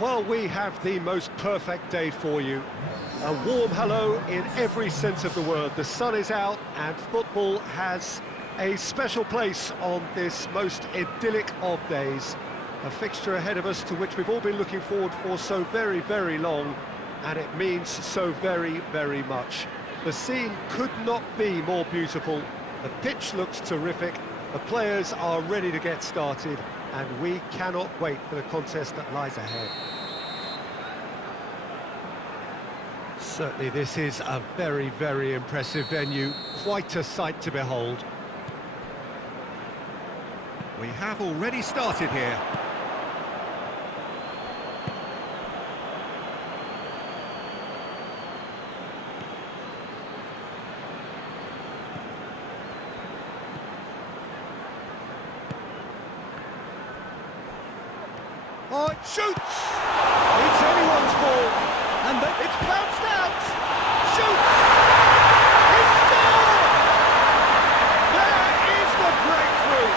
Well, we have the most perfect day for you. A warm hello in every sense of the word. The sun is out and football has a special place on this most idyllic of days. A fixture ahead of us to which we've all been looking forward for so very, very long, and it means so very, very much. The scene could not be more beautiful. The pitch looks terrific. The players are ready to get started, and we cannot wait for the contest that lies ahead. Certainly this is a very, very impressive venue, quite a sight to behold. We have already started here. Oh, it shoots! It's anyone's ball, and it's bounced out! Shoots! He scored! There is the breakthrough!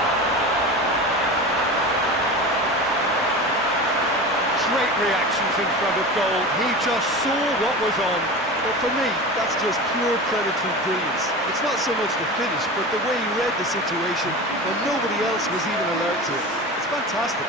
Great reactions in front of goal. He just saw what was on. Well, for me, that's just pure predatory brilliance. It's not so much the finish, but the way he read the situation when nobody else was even alert to it. It's fantastic.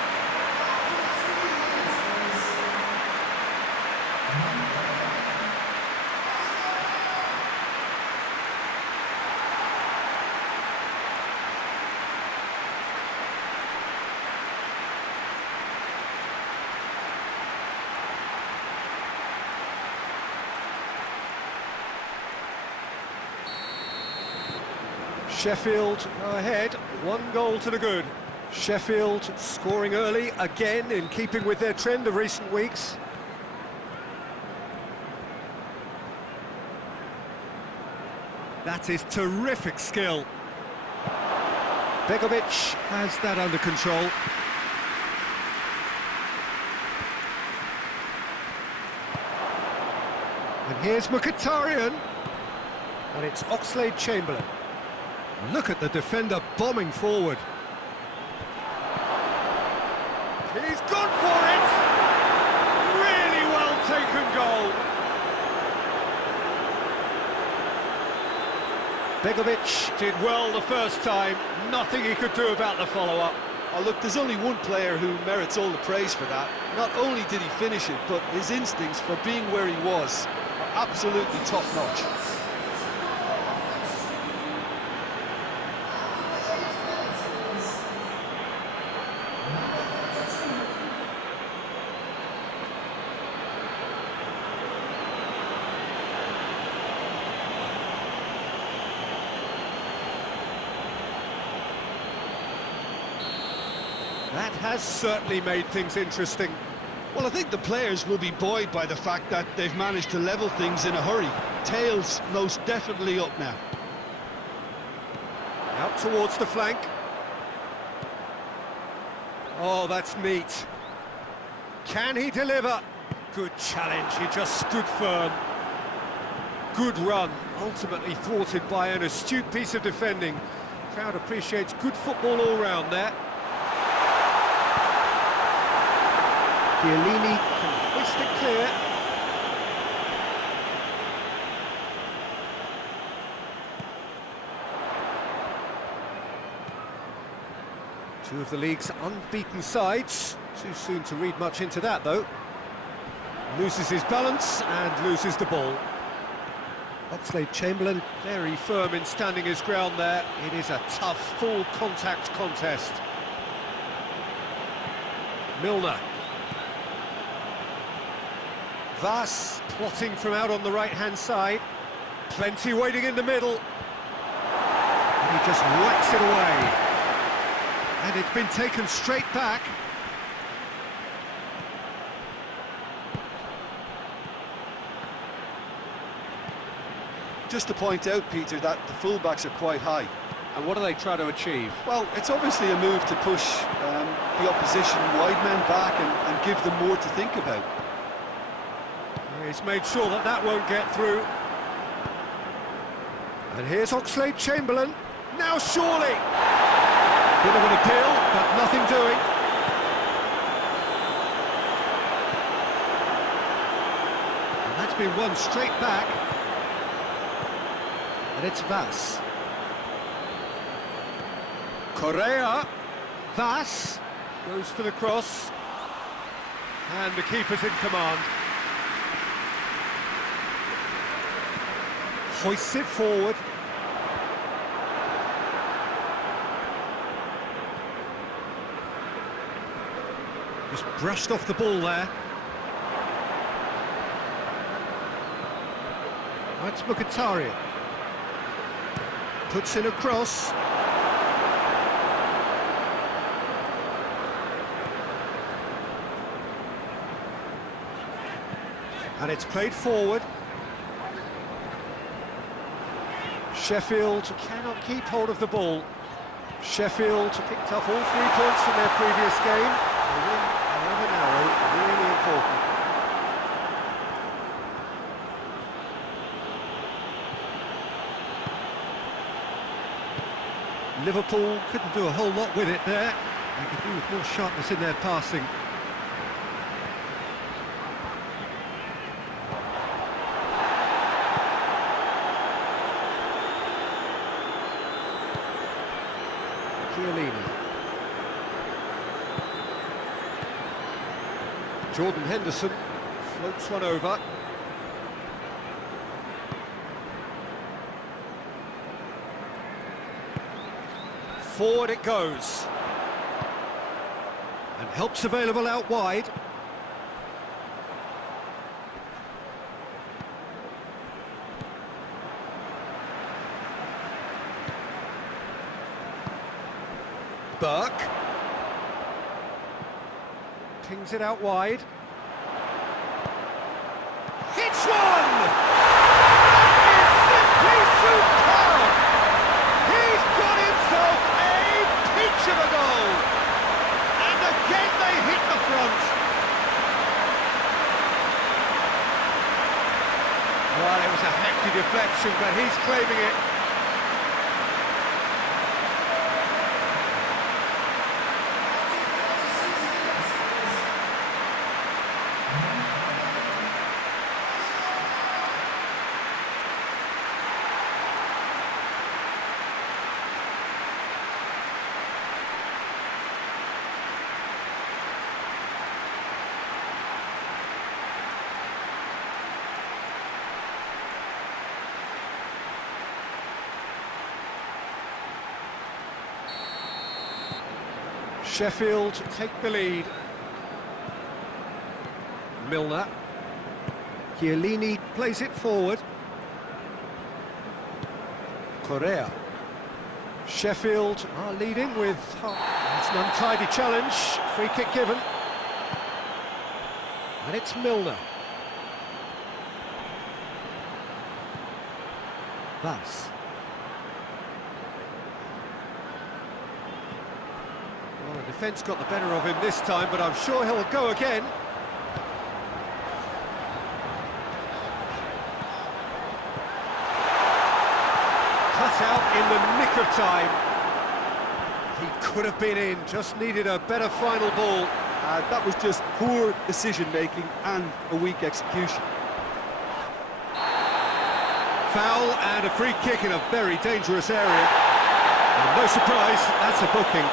Sheffield go ahead, 1 goal to the good. Sheffield scoring early, again in keeping with their trend of recent weeks. That is terrific skill. Begovic has that under control. And here's Mkhitaryan. And it's Oxlade-Chamberlain. Look at the defender bombing forward. He's gone for it! Really well taken goal. Begovic did well the first time. Nothing he could do about the follow-up. Oh, look, there's only one player who merits all the praise for that. Not only did he finish it, but his instincts for being where he was are absolutely top-notch. That has certainly made things interesting. Well, I think the players will be buoyed by the fact that they've managed to level things in a hurry. Tails most definitely up now. Out towards the flank. Oh, that's neat. Can he deliver? Good challenge, he just stood firm. Good run, ultimately thwarted by an astute piece of defending. Crowd appreciates good football all round there. Chiellini can hoist it clear. Two of the league's unbeaten sides. Too soon to read much into that, though. Loses his balance and loses the ball. Oxlade-Chamberlain very firm in standing his ground there. It is a tough, full-contact contest. Milner. Vass plotting from out on the right-hand side. Plenty waiting in the middle. And he just whacks it away. And it's been taken straight back. Just to point out, Peter, that the fullbacks are quite high. And what do they try to achieve? Well, it's obviously a move to push the opposition wide men back and give them more to think about. He's made sure that that won't get through. And here's Oxlade-Chamberlain. Now surely! Bit of an appeal, but nothing doing. It's been won straight back. And it's Vas. Correa. Vas goes for the cross. And the keeper's in command. Hoists it forward. Just brushed off the ball there. That's Mkhitaryan. Puts in a cross. And it's played forward. Sheffield cannot keep hold of the ball. Sheffield picked up all 3 points from their previous game. A win, however narrow, really important. Liverpool couldn't do a whole lot with it there. They could do with more sharpness in their passing. Jordan Henderson floats one over. Forward it goes. And help's available out wide. Burke. Pings it out wide. It's one! That is simply superb! He's got himself a peach of a goal! And again they hit the front. Well, it was a hefty deflection, but he's claiming it. Sheffield take the lead. Milner. Chiellini plays it forward. Correa. Sheffield are leading with... it's an untidy challenge. Free kick given. And it's Milner. Vas. Well, the defence got the better of him this time, but I'm sure he'll go again. Cut out in the nick of time. He could have been in, just needed a better final ball. That was just poor decision-making and a weak execution. Foul and a free kick in a very dangerous area. And no surprise, that's a booking.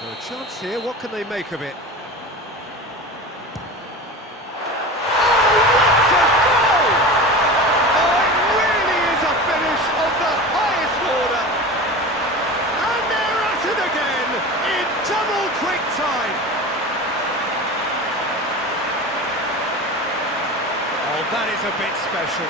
So a chance here, what can they make of it? Double quick time. Oh, that is a bit special.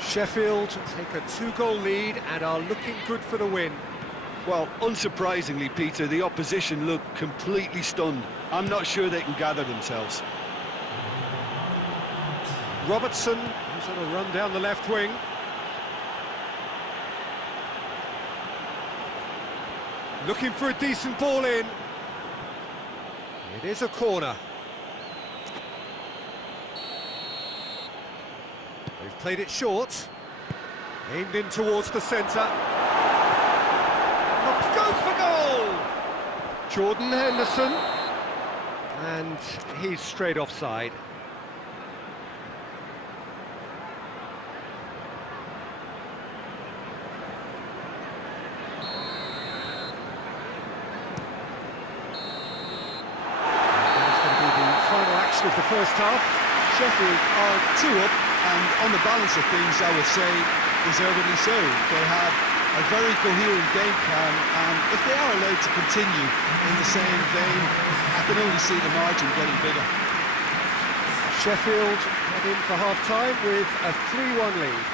Sheffield take a 2-goal lead and are looking good for the win. Well, unsurprisingly, Peter, the opposition look completely stunned. I'm not sure they can gather themselves. Robertson, who's on a run down the left wing. Looking for a decent ball in. It is a corner. They've played it short. Aimed in towards the centre. Goes for goal! Jordan Henderson. And he's straight offside. Of the first half. Sheffield are 2 up, and on the balance of things, I would say deservedly so. They have a very coherent game plan, and if they are allowed to continue in the same vein, I can only see the margin getting bigger. Sheffield head in for half-time with a 3-1 lead.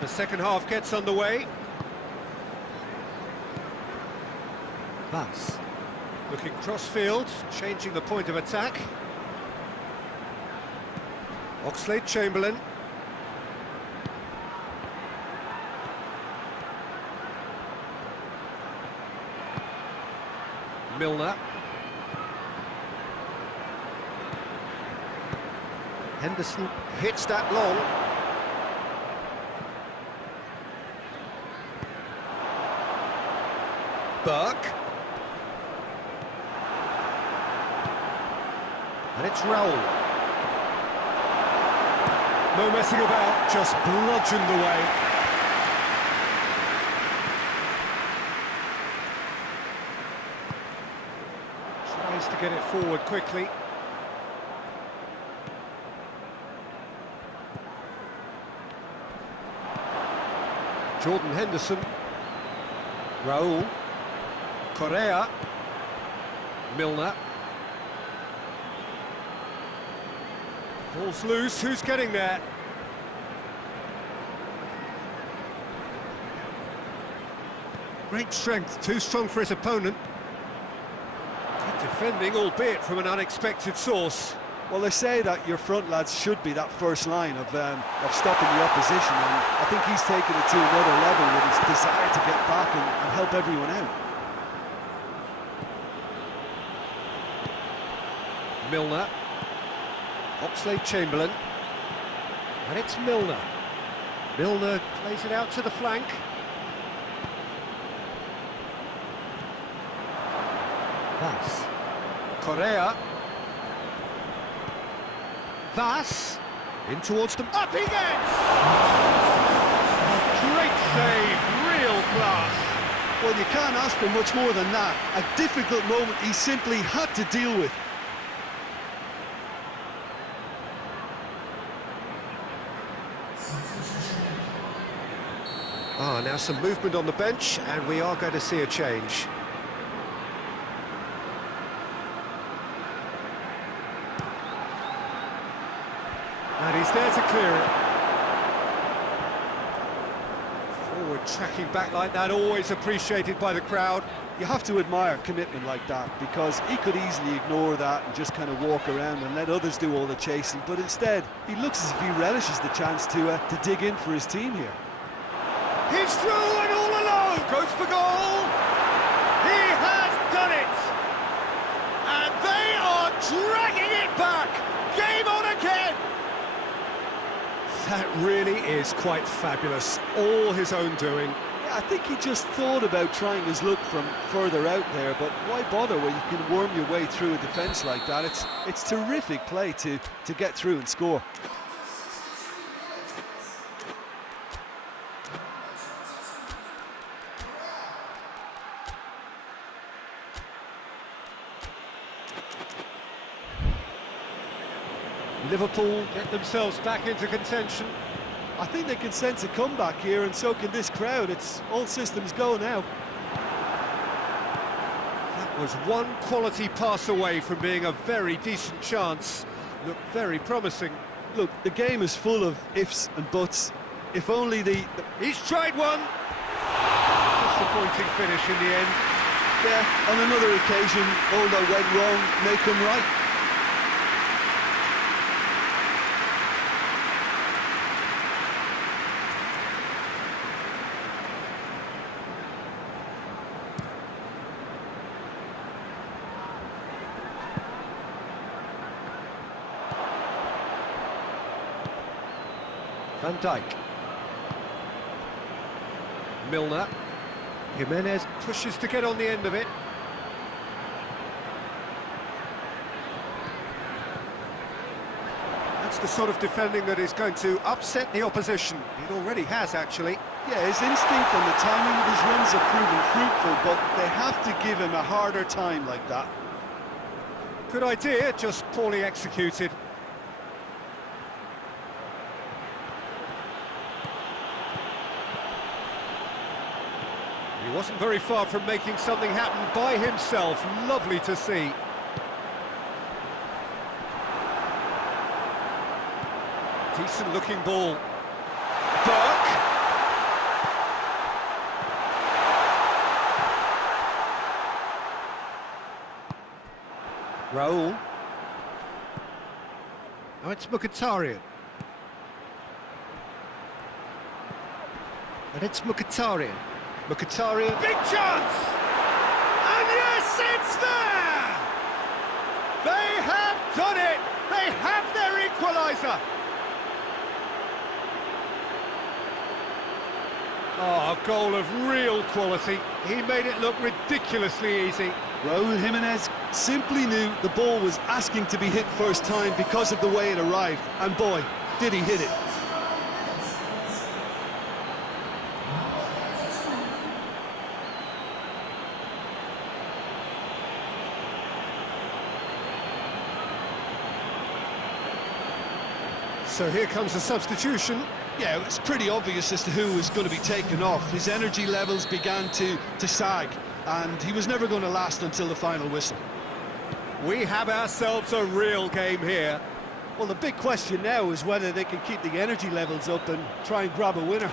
The second half gets underway. Vass looking cross-field, changing the point of attack. Oxlade-Chamberlain. Milner. Henderson hits that long. Burke. And it's Raul. No messing about, just bludgeoned away. Tries to get it forward quickly. Jordan Henderson. Raul. Correa. Milner. Ball's loose, who's getting there? Great strength, too strong for his opponent. Good defending, albeit from an unexpected source. Well, they say that your front lads should be that first line of stopping the opposition, and I think he's taken it to another level with his desire to get back and help everyone out. Milner. Oxlade-Chamberlain. And it's Milner. Milner plays it out to the flank. Vass. Correa. Vass. In towards them. Up he gets! A great save, real class. Well, you can't ask for much more than that. A difficult moment he simply had to deal with. Now some movement on the bench, and we are going to see a change. And he's there to clear it. Forward tracking back like that, always appreciated by the crowd. You have to admire commitment like that, because he could easily ignore that and just kind of walk around and let others do all the chasing, but instead he looks as if he relishes the chance to dig in for his team here. He's through and all alone! Goes for goal! He has done it! And they are dragging it back! Game on again! That really is quite fabulous. All his own doing. Yeah, I think he just thought about trying his luck from further out there, but why bother when you can worm your way through a defence like that? It's terrific play to get through and score. Liverpool get themselves back into contention. I think they can sense a comeback here, and so can this crowd. It's all systems go now. That was one quality pass away from being a very decent chance. Looked very promising. Look, the game is full of ifs and buts. If only He's tried one! Disappointing finish in the end. Yeah, on another occasion, all that went wrong may come right. Van Dijk. Milner. Jimenez pushes to get on the end of it. That's the sort of defending that is going to upset the opposition. It already has, actually. Yeah, his instinct and the timing of his runs have proven fruitful, but they have to give him a harder time like that. Good idea, just poorly executed. He wasn't very far from making something happen by himself. Lovely to see. Decent looking ball. Burke. Raul. Now it's Mkhitaryan. And it's Mkhitaryan. Mkhitaryan. Big chance! And yes, it's there! They have done it! They have their equaliser! Oh, a goal of real quality. He made it look ridiculously easy. Raul Jimenez simply knew the ball was asking to be hit first time because of the way it arrived. And boy, did he hit it. So here comes the substitution. Yeah, it's pretty obvious as to who was going to be taken off. His energy levels began to sag, and he was never going to last until the final whistle. We have ourselves a real game here. Well, the big question now is whether they can keep the energy levels up and try and grab a winner.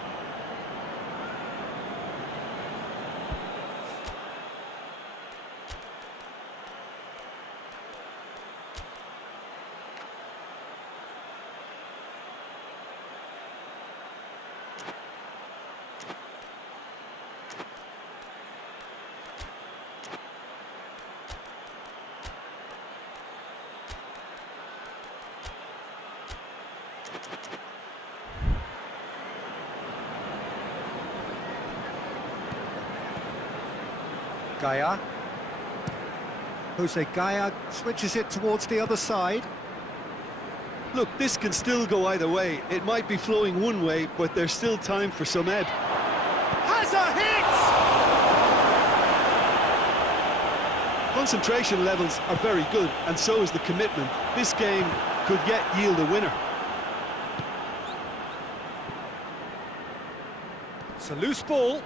Gaia. Jose Gaia switches it towards the other side. Look, this can still go either way. It might be flowing one way, but there's still time for some ebb. Has a hit! Concentration levels are very good, and so is the commitment. This game could yet yield a winner. It's a loose ball.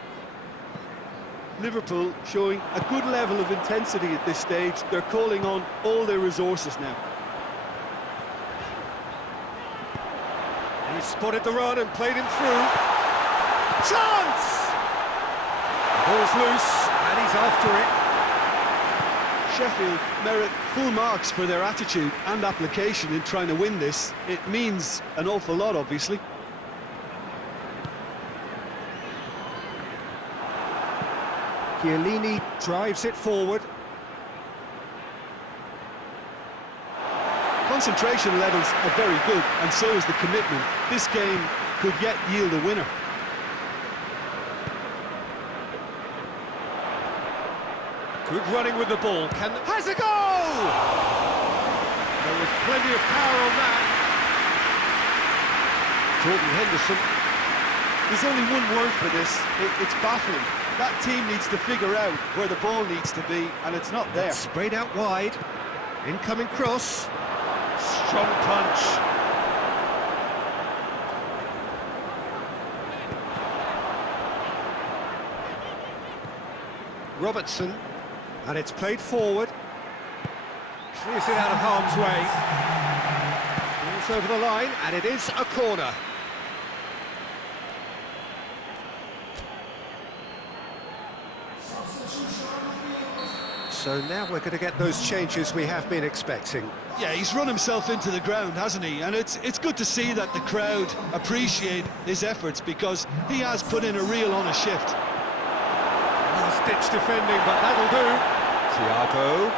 Liverpool showing a good level of intensity at this stage. They're calling on all their resources now. He spotted the run and played him through. Chance! The ball's loose, and he's after it. Sheffield merit full marks for their attitude and application in trying to win this. It means an awful lot, obviously. Chiellini drives it forward. Concentration levels are very good, and so is the commitment. This game could yet yield a winner. Good running with the ball. Has a goal! There was plenty of power on that. Jordan Henderson. There's only one word for this. It's baffling. That team needs to figure out where the ball needs to be, and it's not there. Sprayed out wide. Incoming cross. Strong punch. Robertson. And it's played forward. Clears it out of harm's way. Ball's over the line, and it is a corner. So now we're going to get those changes we have been expecting. Yeah, he's run himself into the ground, hasn't he? And it's good to see that the crowd appreciate his efforts, because he has put in a real honest shift. Last-ditch defending, but that'll do. Thiago.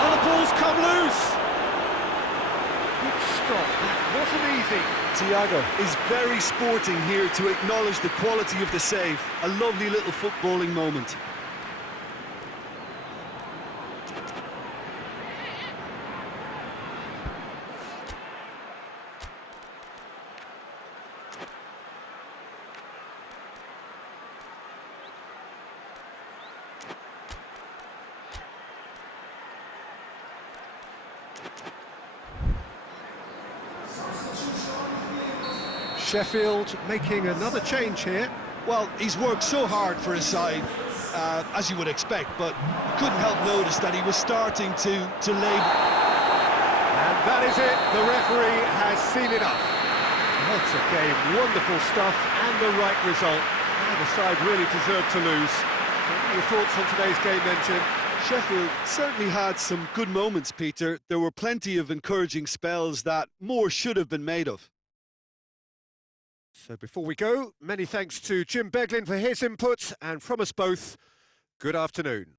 And the ball's come loose. Good stop. That wasn't easy. Thiago is very sporting here to acknowledge the quality of the save. A lovely little footballing moment. Sheffield making another change here. Well, he's worked so hard for his side, as you would expect, but you couldn't help notice that he was starting to lay... And that is it, the referee has seen enough. Lots of game, wonderful stuff, and the right result. Neither side really deserved to lose. What are your thoughts on today's game then, Jim? Sheffield certainly had some good moments, Peter. There were plenty of encouraging spells that more should have been made of. So before we go, many thanks to Jim Beglin for his input, and from us both, good afternoon.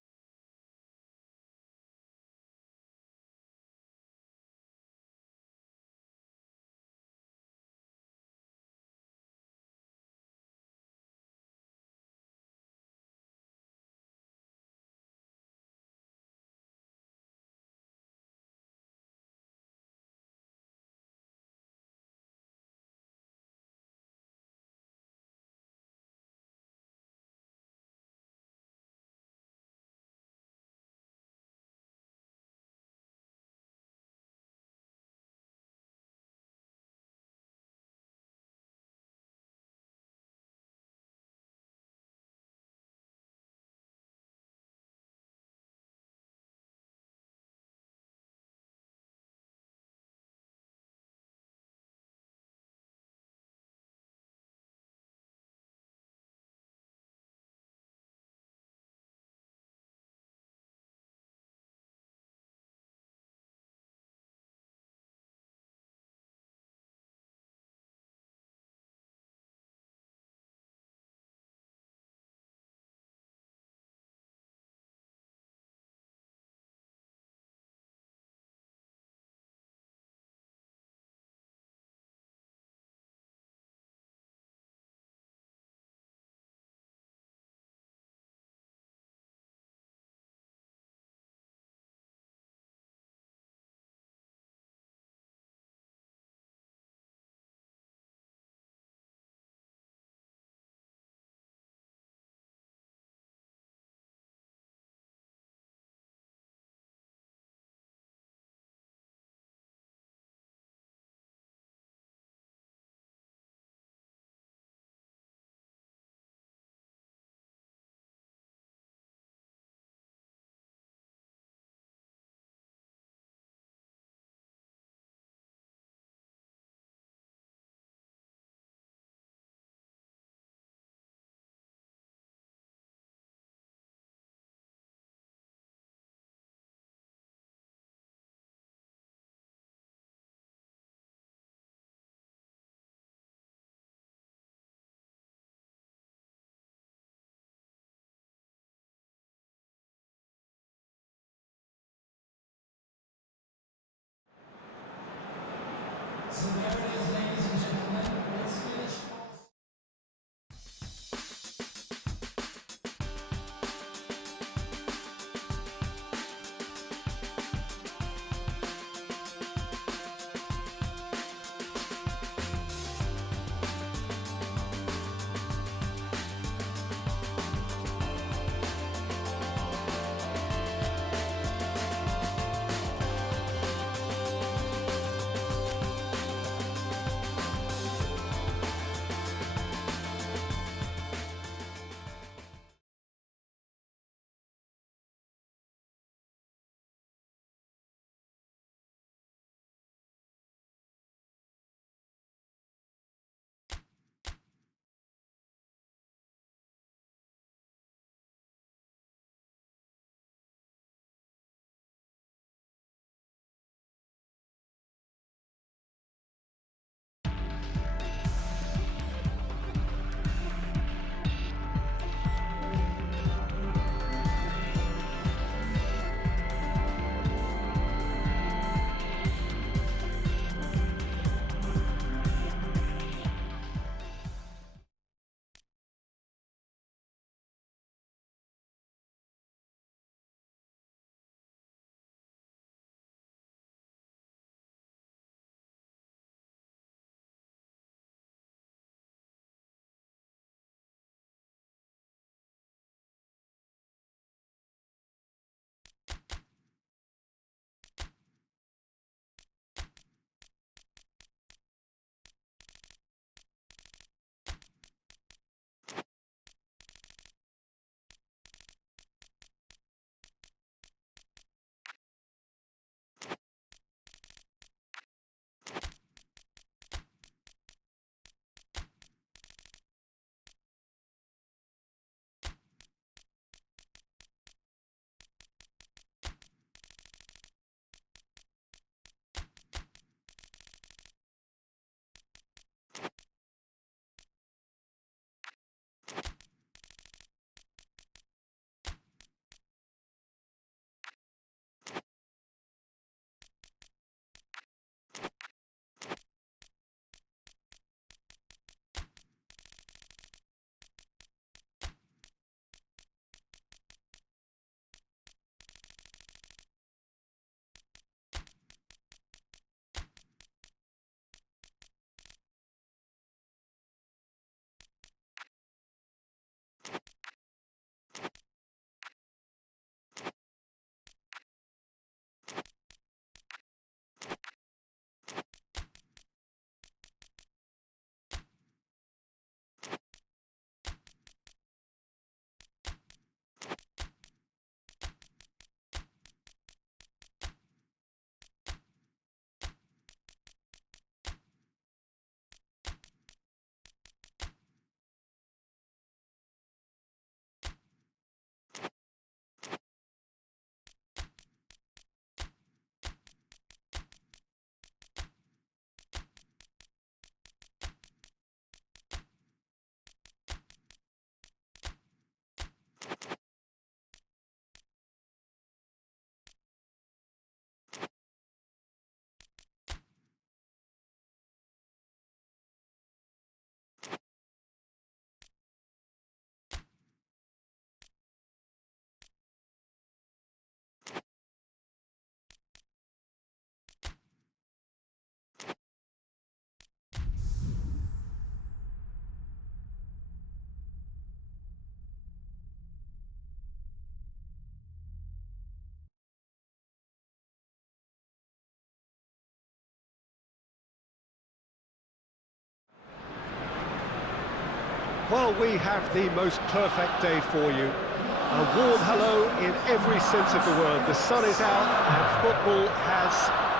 Well, we have the most perfect day for you. A warm hello in every sense of the word. The sun is out and football has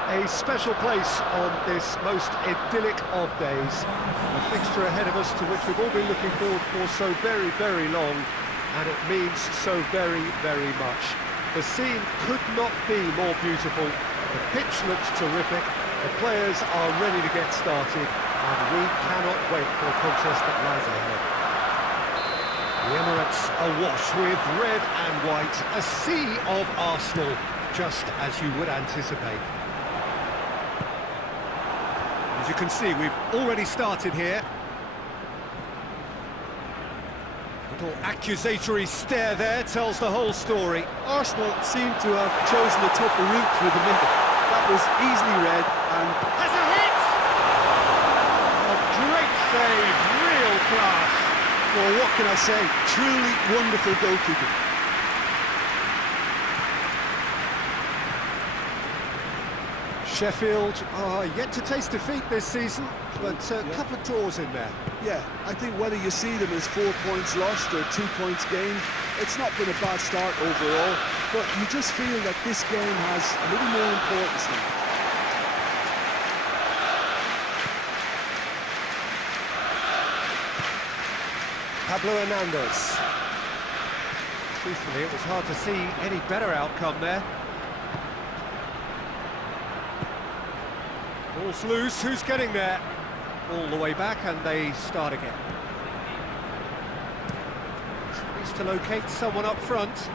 a special place on this most idyllic of days. A fixture ahead of us to which we've all been looking forward for so very, very long, and it means so very, very much. The scene could not be more beautiful. The pitch looks terrific. The players are ready to get started, and we cannot wait for the contest that lies ahead. The Emirates awash with red and white, a sea of Arsenal, just as you would anticipate. As you can see, we've already started here. Little accusatory stare there tells the whole story. Arsenal seem to have chosen a tougher route through the middle. That was easily read and... Has a hit! A great save, real class. Well, what can I say? Truly wonderful goalkeeping. Sheffield are yet to taste defeat this season, but a couple of draws in there. Yeah, I think whether you see them as 4 points lost or 2 points gained, it's not been a bad start overall, but you just feel that this game has a little more importance now. Pablo Hernandez. Truthfully, it was hard to see any better outcome there. Ball's loose, who's getting there? All the way back, and they start again. Needs to locate someone up front.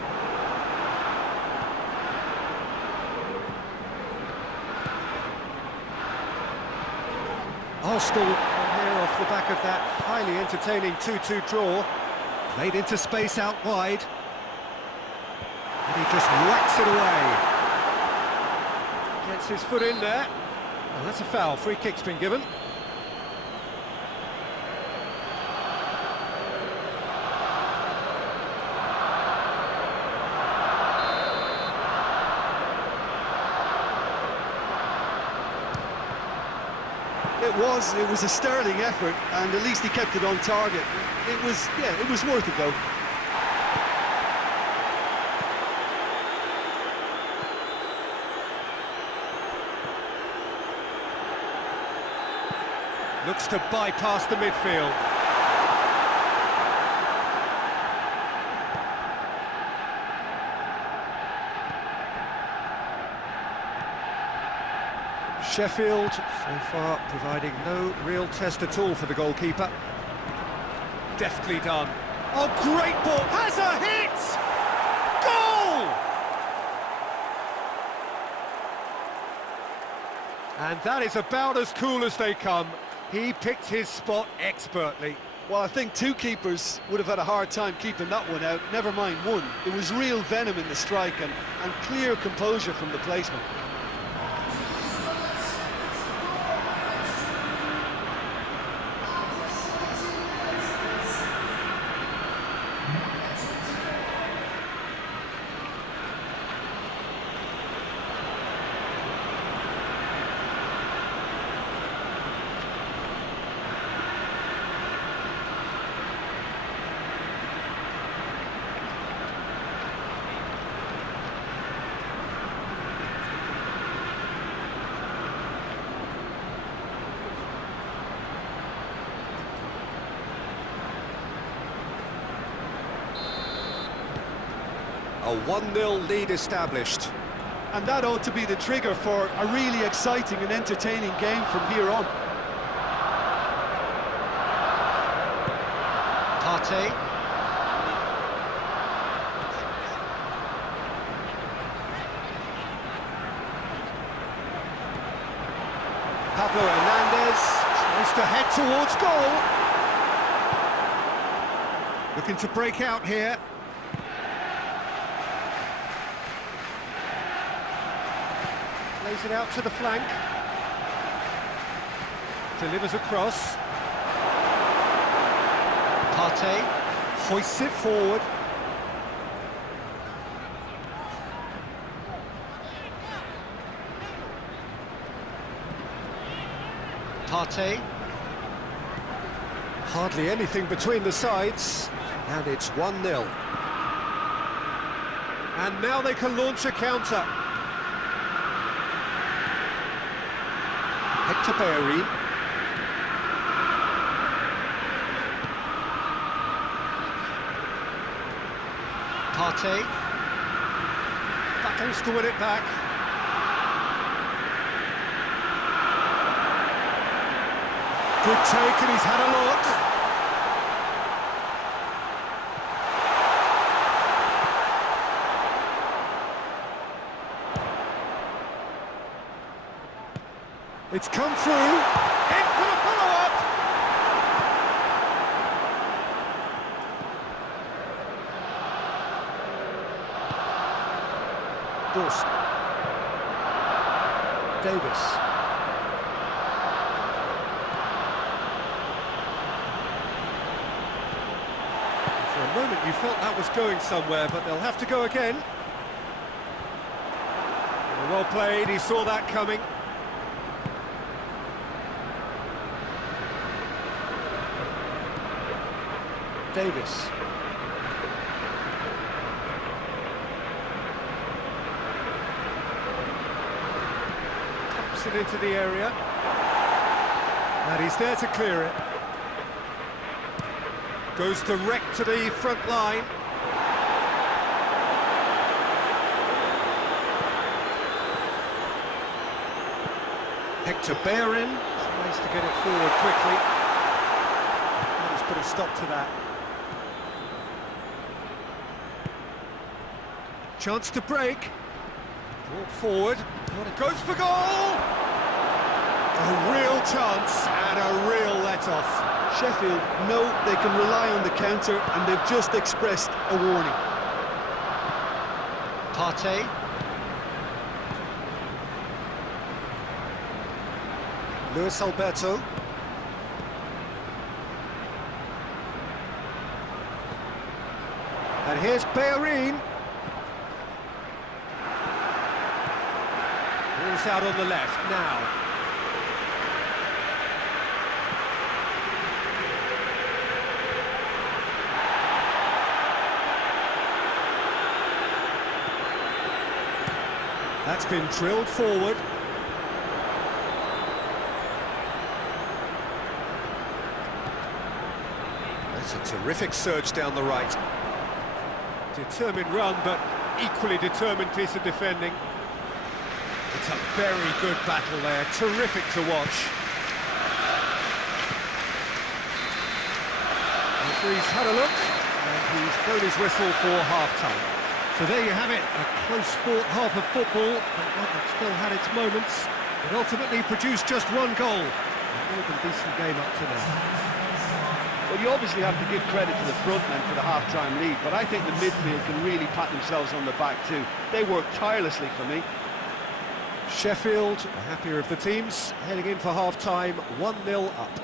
Arsenal here off the back of that highly entertaining 2-2 draw. Played into space out wide. And he just whacks it away. Gets his foot in there. Oh, that's a foul. Free kick's been given. It was a sterling effort, and at least he kept it on target. It was worth a go. Looks to bypass the midfield. Sheffield, so far, providing no real test at all for the goalkeeper. Deftly done. Oh, great ball! Has a hit! Goal! And that is about as cool as they come. He picked his spot expertly. Well, I think two keepers would have had a hard time keeping that one out, never mind one. There was real venom in the strike and clear composure from the placement. A 1-0 lead established. And that ought to be the trigger for a really exciting and entertaining game from here on. Partey. Pablo Hernandez tries to head towards goal. Looking to break out here. Plays it out to the flank. Delivers across. Partey hoists it forward. Partey. Hardly anything between the sides, and it's 1-0. And now they can launch a counter. Hector Bellerin. Partey battles to win it back. Good take, and he's had a look. It's come through. Dawson. Davis. For a moment you felt that was going somewhere, but they'll have to go again. Well played, he saw that coming. Davis. Taps it into the area. And he's there to clear it. Goes direct to the front line. Hector Bellerin tries to get it forward quickly. Let's put a stop to that. Chance to break. Brought forward. Goes for goal! A real chance and a real let-off. Sheffield know they can rely on the counter, and they've just expressed a warning. Partey. Luis Alberto. And here's Bellerin. Ball's out on the left now. That's been drilled forward. That's a terrific surge down the right. Determined run, but equally determined piece of defending. It's a very good battle there, terrific to watch. Referee's had a look, and he's blown his whistle for half-time. So there you have it, a close-fought half of football, but one that still had its moments. It ultimately produced just one goal. A more than decent game up to now. Well, you obviously have to give credit to the front men for the half-time lead, but I think the midfield can really pat themselves on the back too. They worked tirelessly for me. Sheffield, the happier of the teams, heading in for half-time, 1-0 up.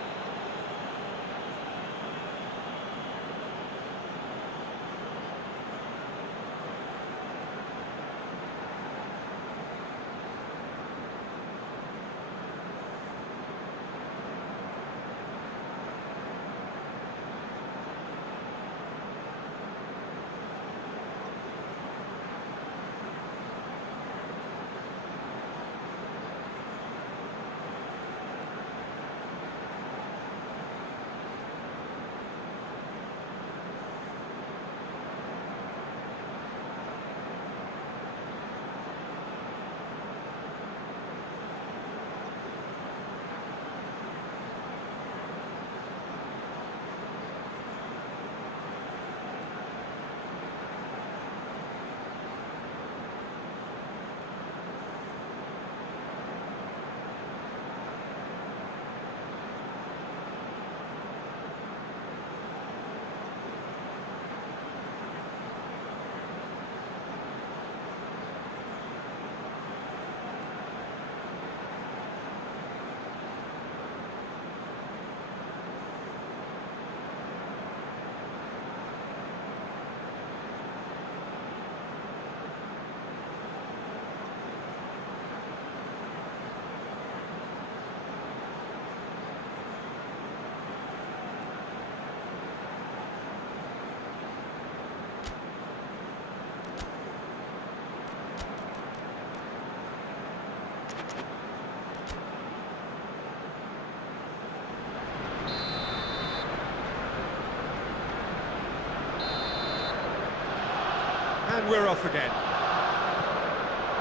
And we're off again.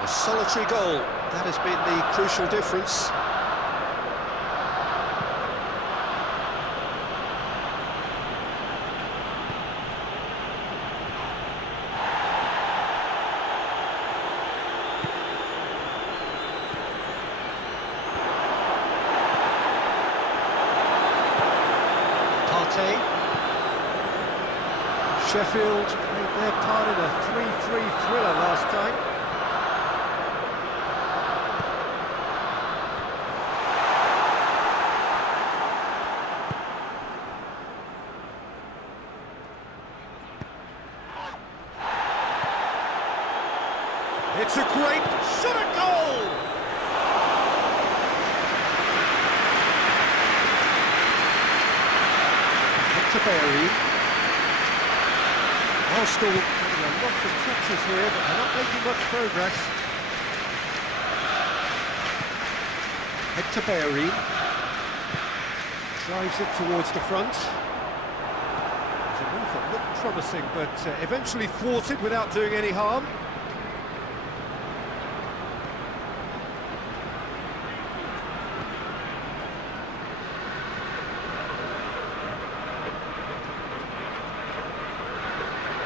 A solitary goal, that has been the crucial difference. Partey. Sheffield made their part in a 3-3 thriller last time. It's a great shot at goal! To Berry. Arsenal getting a lot of touches here, but they're not making much progress. Hector Berry drives it towards the front. It's a move that looked promising, but eventually thwarted without doing any harm.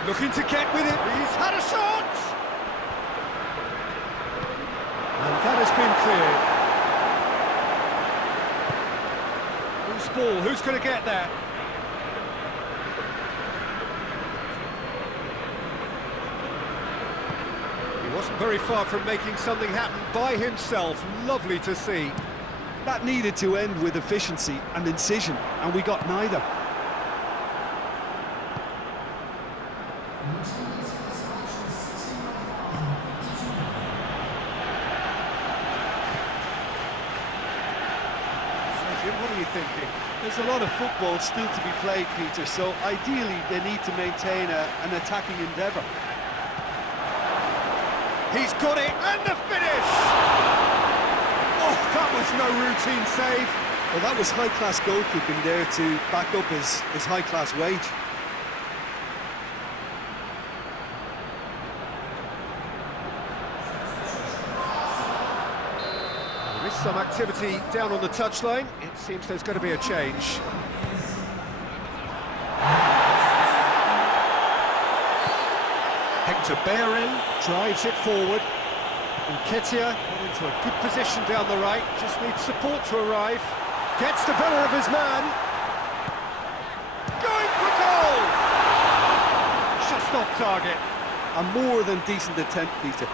Looking to get with it, he's had a shot! And that has been cleared. Loose ball, who's going to get that? He wasn't very far from making something happen by himself. Lovely to see. That needed to end with efficiency and incision, and we got neither. What are you thinking? There's a lot of football still to be played, Peter, so ideally they need to maintain an attacking endeavour. He's got it, and the finish! Oh, that was no routine save. Well, that was high-class goalkeeping there to back up his high-class wage. There is some activity down on the touchline. It seems there's going to be a change. Hector Bellerin drives it forward. Nketiah got into a good position down the right, just needs support to arrive. Gets the better of his man. Going for goal! Just off target. A more than decent attempt, Peter.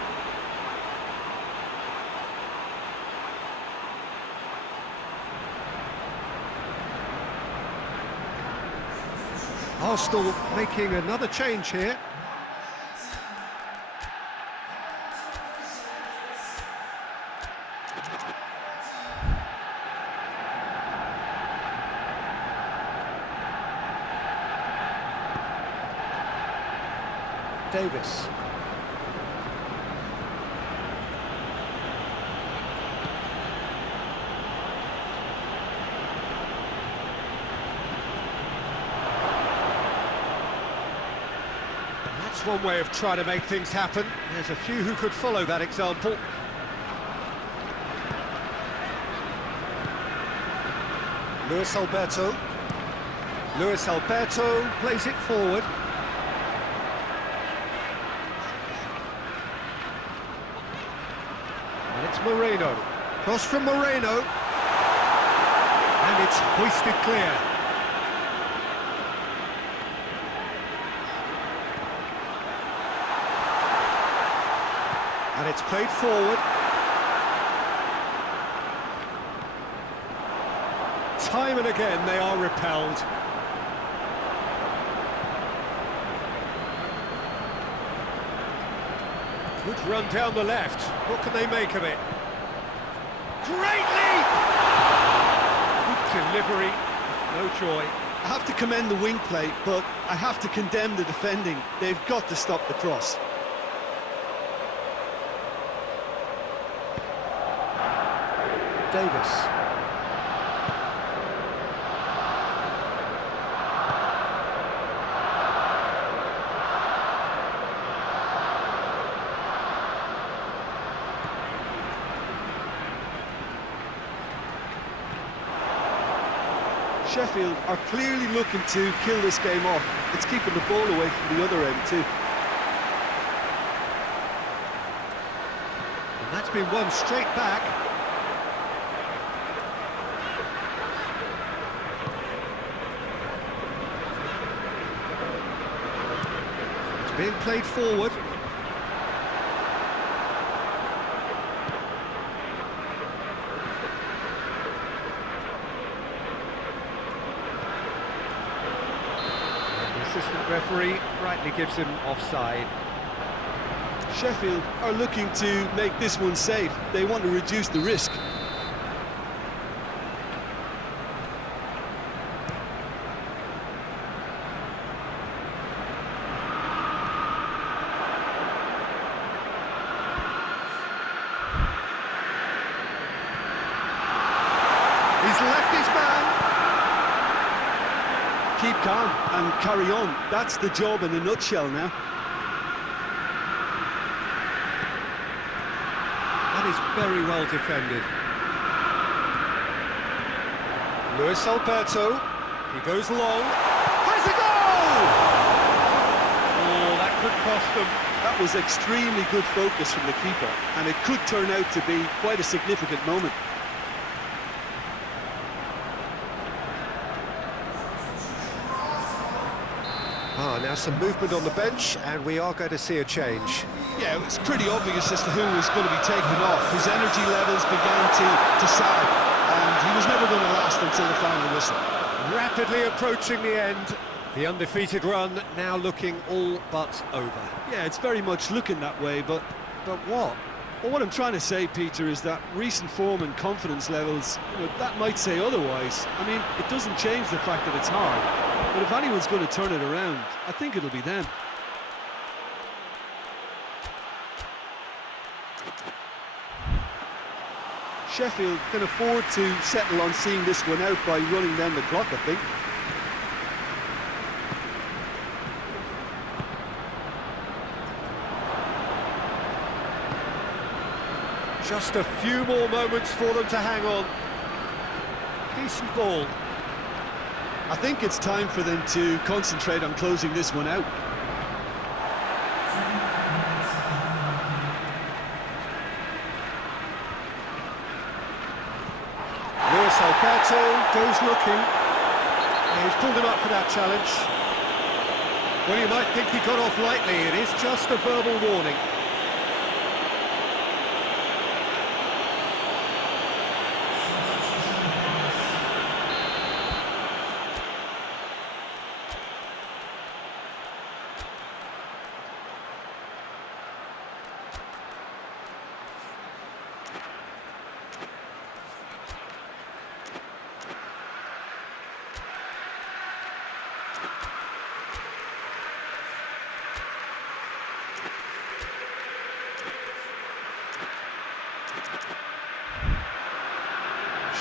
Arsenal making another change here. Davis. That's one way of trying to make things happen. There's a few who could follow that example. Luis Alberto. Luis Alberto plays it forward. And it's Moreno. Cross from Moreno. And it's hoisted clear. And it's played forward. Time and again they are repelled. Good run down the left. What can they make of it? Great leap! Good delivery. No joy. I have to commend the wing play, but I have to condemn the defending. They've got to stop the cross. Davis. Sheffield are clearly looking to kill this game off. It's keeping the ball away from the other end too. And that's been won straight back. It's being played forward. Assistant referee rightly gives him offside. Sheffield are looking to make this one safe. They want to reduce the risk. He's left his man. Keep calm and carry on. That's the job in a nutshell now. That is very well defended. Luis Alberto, he goes long, has a goal! Oh, that could cost them. That was extremely good focus from the keeper, and it could turn out to be quite a significant moment. Now some movement on the bench, and we are going to see a change. Yeah, it was pretty obvious as to who was going to be taken off. His energy levels began to sag, and he was never going to last until the final whistle. Rapidly approaching the end, the undefeated run now looking all but over. Yeah, it's very much looking that way, but what? Well, what I'm trying to say, Peter, is that recent form and confidence levels, that might say otherwise. I mean, it doesn't change the fact that it's hard, but if anyone's going to turn it around, I think it'll be them. Sheffield can afford to settle on seeing this one out by running down the clock, I think. Just a few more moments for them to hang on. Decent ball. I think it's time for them to concentrate on closing this one out. Luis Alberto goes looking. He's pulled him up for that challenge. Well, you might think he got off lightly. It is just a verbal warning.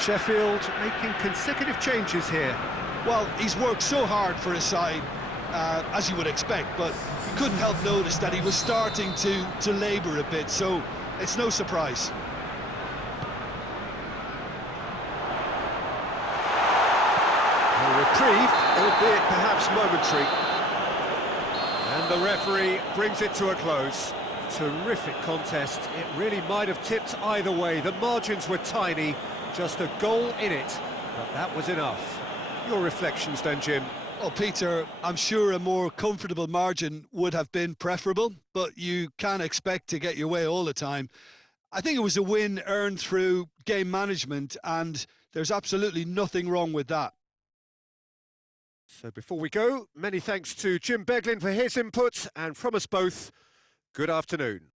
Sheffield making consecutive changes here. Well, he's worked so hard for his side, as you would expect, but you couldn't help notice that he was starting to labour a bit, so it's no surprise. A reprieve, albeit perhaps momentary. And the referee brings it to a close. Terrific contest. It really might have tipped either way. The margins were tiny. Just a goal in it, but that was enough. Your reflections then, Jim? Well, Peter, I'm sure a more comfortable margin would have been preferable, but you can't expect to get your way all the time. I think it was a win earned through game management, and there's absolutely nothing wrong with that. So before we go, many thanks to Jim Beglin for his input, and from us both, good afternoon.